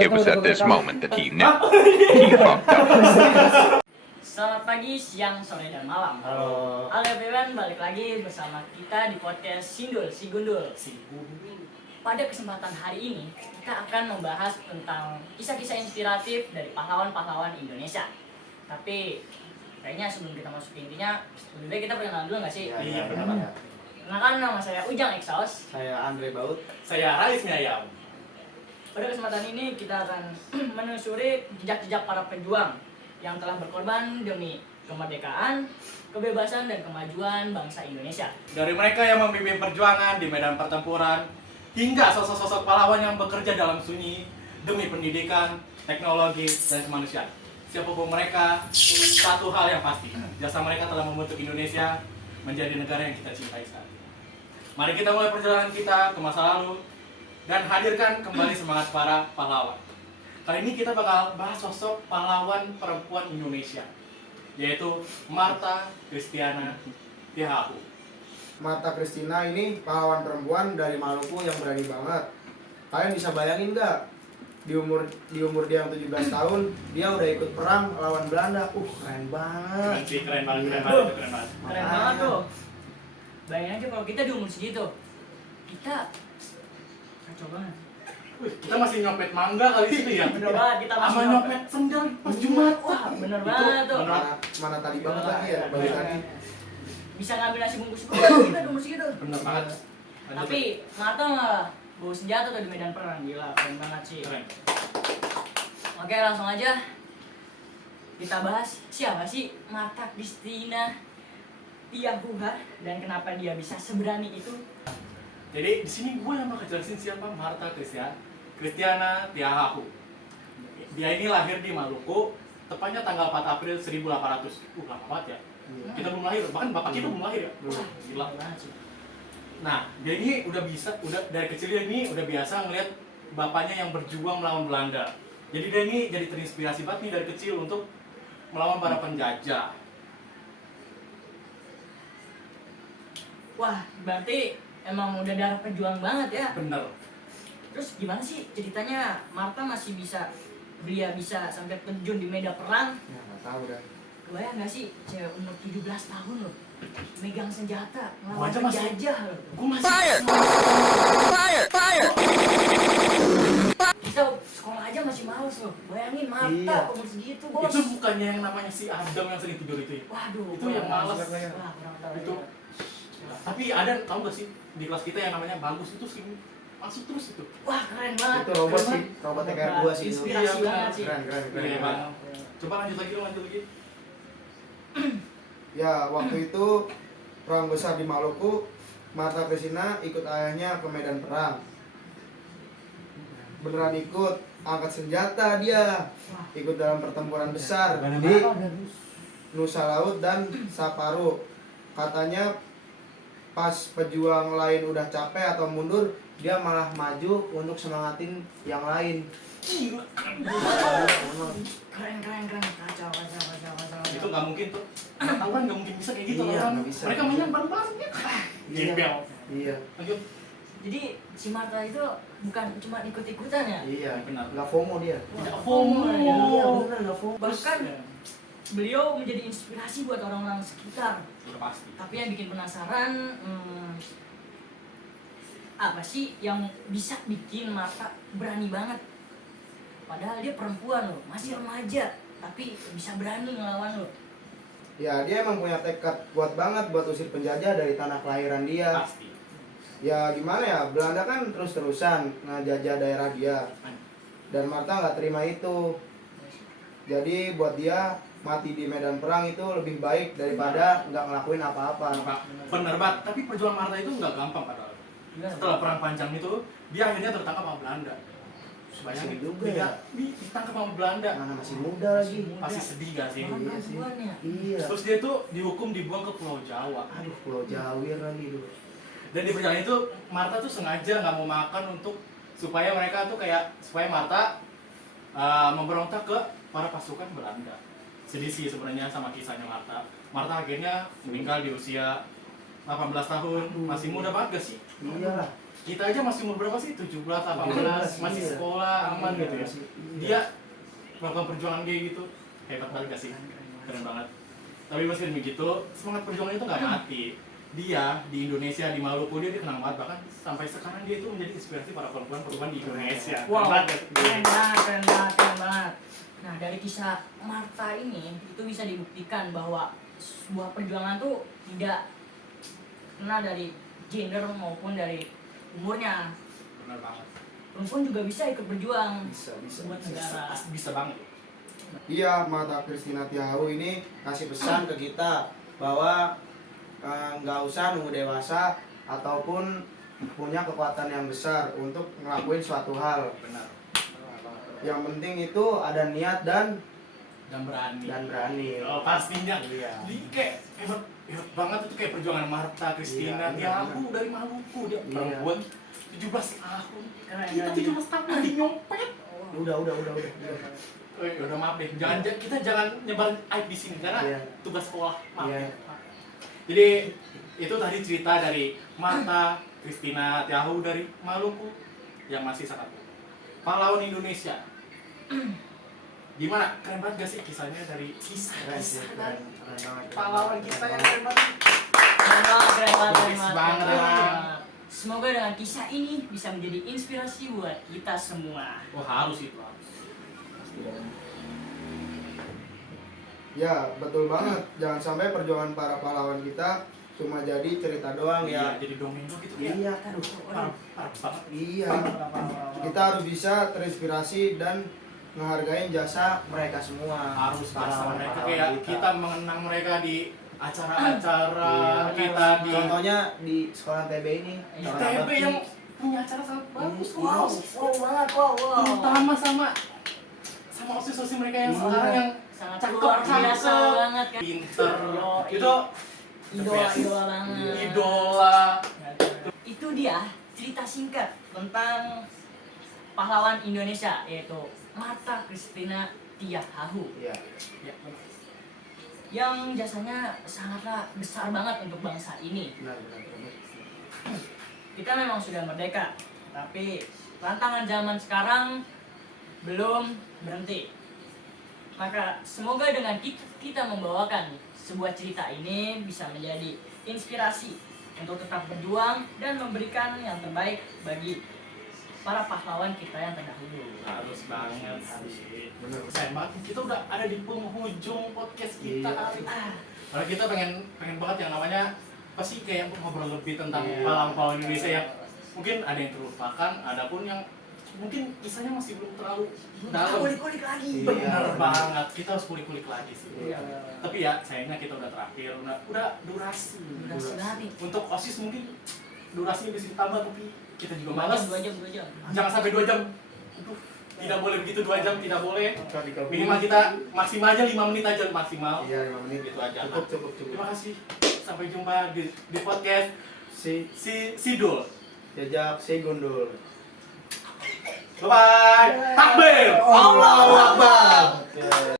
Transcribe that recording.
It was at this moment that he knew he fucked up. Selamat pagi, siang, sore, dan malam. Halo. Halo everyone, balik lagi bersama kita di podcast Sindul, Si Gundul. Pada kesempatan hari ini, kita akan membahas tentang kisah-kisah inspiratif dari pahlawan-pahlawan Indonesia. Tapi, kayaknya sebelum kita masuk ke intinya, lebih baik kita perkenalan dulu nggak sih? Iya, benar. Kenalkan, nama saya Ujang Exhaust. Saya Andre Baut. Saya Rais Miayam. Pada kesempatan ini, kita akan menelusuri jejak-jejak para pejuang yang telah berkorban demi kemerdekaan, kebebasan, dan kemajuan bangsa Indonesia. Dari mereka yang memimpin perjuangan di medan pertempuran, hingga sosok-sosok pahlawan yang bekerja dalam sunyi demi pendidikan, teknologi, dan kemanusiaan. Siapapun mereka, satu hal yang pasti, jasa mereka telah membentuk Indonesia menjadi negara yang kita cintai saat ini. Mari kita mulai perjalanan kita ke masa lalu dan hadirkan kembali semangat para pahlawan. Kali ini kita bakal bahas sosok pahlawan perempuan Indonesia, yaitu Martha Christiana Tiahahu. Martha Christina ini pahlawan perempuan dari Maluku yang berani banget. Kalian bisa bayangin nggak? Di umur dia yang 17 tahun, dia udah ikut perang lawan Belanda. Keren banget. Keren banget. Keren banget tuh. Bayangin aja kalau kita di umur segitu, kita kacau banget. Wih, kita masih nyopet mangga kali itu ya. Bener banget, kita masih sama nyopet sendal pas Jumat. Wah, bener Itu banget tuh. Mana tadi banget lagi ya, balik lagi. Bisa ngambil nasi bungkus kita di umur segitu. Bener banget. Tapi Martha malah bawa senjata tuh di medan perang, gila, keren banget sih. Keren. Oke, langsung aja kita bahas siapa sih Martha Christina Tiahahu dan kenapa dia bisa seberani itu. Jadi di sini gue yang bakal jelasin siapa Martha Christiana Tiahahu. Dia ini lahir di Maluku, tepatnya tanggal 4 April 1800. Lama banget ya. Kita belum lahir, bahkan bapak kita belum lahir ya. Gila. Nah, dia ini udah dari kecil dia ini udah biasa ngeliat bapaknya yang berjuang melawan Belanda. Jadi dia ini jadi terinspirasi banget nih dari kecil untuk melawan para penjajah. Wah, berarti emang udah darah pejuang banget ya. Bener. Terus gimana sih ceritanya Martha masih bisa sampai terjun di medan perang? Ya, nggak tahu dah. Kebayang gak sih cewek umur 17 tahun loh megang senjata Gua ngelawan aja masih- penjajah loh. Gue masih Kita sekolah aja masih males loh. Bayangin Martha Iya. umur segitu, Bos. itu bukannya yang namanya si Adam yang sering tidur itu ya? Waduh, Itu yang males. Wah, kurang tahu Itu. ya. Tapi ada, tau gak sih, di kelas kita yang namanya Bagus itu sih masuk terus itu. Wah, keren banget. Itu robot Keren sih, banget. robot TKR 2 sih itu. Inspirasi Iya, banget sih. Keren. Iya, Bang. Coba lanjut lagi. Ya, waktu itu perang besar di Maluku, Martha Christina ikut ayahnya ke medan perang. Beneran ikut, angkat senjata dia. Ikut dalam pertempuran besar di Nusa Laut dan Saparu. Katanya pas pejuang lain udah capek atau mundur, dia malah maju untuk semangatin yang lain. Gila. Keren. Kacau. Itu nggak mungkin tuh. Tahuan nggak mungkin bisa kayak gitu Iya, orang. nggak bisa. Mereka mainnya bareng-bareng ya. Gembel. Iya, Lanjut. Jadi si Martha itu bukan cuma ikut-ikutan ya? iya, Benar. nggak FOMO dia. Tidak Wah, FOMO. Iya, bener nggak FOMO. Bahkan beliau menjadi inspirasi buat orang-orang sekitar. Sudah pasti. Tapi yang bikin penasaran, apa sih yang bisa bikin Martha berani banget? Padahal dia perempuan loh, masih remaja, tapi bisa berani ngelawan loh. Ya, dia emang punya tekad kuat banget buat usir penjajah dari tanah kelahiran dia. Pasti. Ya gimana ya, Belanda kan terus-terusan ngejajah daerah dia. Dan Martha nggak terima itu. Jadi buat dia mati di medan perang itu lebih baik daripada nggak ngelakuin apa-apa. Bener banget. Tapi perjuangan Martha itu nggak gampang padahal. Setelah perang panjang itu, dia akhirnya tertangkap sama Belanda. Bayangin Sedih juga dia ya. ditangkap sama Belanda. Mana masih muda lagi. Pasti sedih gak sih? Orang Iya sih. perempuan ya. Iya. Terus dia tuh dihukum dibuang ke Pulau Jawa. Aduh, Pulau Jawir lagi tuh. Dan di perjalanan itu Martha tuh sengaja nggak mau makan supaya Martha memberontak ke para pasukan Belanda. Sedih sih sebenarnya sama kisahnya Martha. Martha akhirnya meninggal di usia 18 tahun. Masih muda banget gak sih? Iyalah. kita aja masih umur berapa sih? 17, 18, masih sekolah aman gitu ya. Dia melakukan perjuangan kayak gitu, hebat banget gak sih? Keren banget. Tapi meski begitu, semangat perjuangan itu nggak mati. Dia di Indonesia, di Maluku, dia dikenal banget, bahkan sampai sekarang dia itu menjadi inspirasi para perempuan di Indonesia. Wow, Keren banget. keren banget. Nah, dari kisah Martha ini itu bisa dibuktikan bahwa sebuah perjuangan tuh tidak kena dari gender maupun dari umurnya. Benar banget. Perempuan juga bisa ikut berjuang Bisa buat negara. Pasti bisa banget. Iya, Martha Christina Tiahu ini kasih pesan ke kita bahwa nggak usah nunggu dewasa ataupun punya kekuatan yang besar untuk ngelakuin suatu hal. Benar. Yang penting itu ada niat dan berani. Oh, pastinya. Iya. Jadi kayak hebat banget itu kayak perjuangan Martha Christina Tiahu dari Maluku, dia perempuan 17 tahun. Kita 17 tahun lagi nyopet. Udah. Udah maaf deh. Kita jangan nyebar aib di sini karena tugas sekolah. Maaf. Iya. Jadi itu tadi cerita dari Martha Christina Tiahu dari Maluku yang masih sangat pahlawan Indonesia. Gimana? Keren banget gak sih kisahnya dari kisah dari pahlawan kita yang keren banget. Keren banget. banget. Semoga dengan kisah ini bisa menjadi inspirasi buat kita semua. Oh harus itu. Ya, betul banget. Jangan sampai perjuangan para pahlawan kita cuma jadi cerita doang ya. Jadi dongeng gitu ya. Iya kan. Parah banget. Iya. Kita harus bisa terinspirasi dan menghargai jasa mereka semua. Harus bahasa mereka Pahlawan kayak kita mengenang mereka di acara-acara Iya. kita di Contohnya di sekolah TB ini. TB yang punya acara sangat bagus. Wow. Wow. Terutama sama osis-osis mereka yang sekarang yang Sangat cakep, luar biasa cakep, banget kan. pinter, Yoi. itu Idola banget. idola. Itu dia cerita singkat tentang pahlawan Indonesia yaitu Martha Christina Tiahu Iya. Ya, yang jasanya sangatlah besar banget untuk bangsa ini. Benar. Kita memang sudah merdeka, tapi tantangan zaman sekarang belum berhenti. Maka semoga dengan kita membawakan sebuah cerita ini bisa menjadi inspirasi untuk tetap berjuang dan memberikan yang terbaik bagi para pahlawan kita yang terdahulu. harus banget sih. Benar. Sayang banget kita udah ada di penghujung podcast kita. Iya. Karena kita pengen banget yang namanya pasti kayak ngobrol lebih tentang Iya. pahlawan Indonesia yang mungkin ada yang terlupakan, ada pun yang mungkin kisahnya masih belum terlalu dalam. Kulik-kulik lagi. Bener banget, kita harus kulik-kulik lagi sih. Iya. Tapi ya sayangnya kita udah terakhir, udah durasi. Durasi banget. Untuk OSIS mungkin durasinya bisa ditambah tapi kita juga malas. 2 jam. Jangan sampai 2 jam. Aduh, tidak boleh begitu 2 jam, tidak boleh. Minimal kita maksimalnya 5 menit aja maksimal. Iya, 5 menit. Gitu aja. Cukup. Terima kasih. Sampai jumpa di podcast Si Sidul. jejak si gundul. Bye bye. Takbir. Allahu Akbar.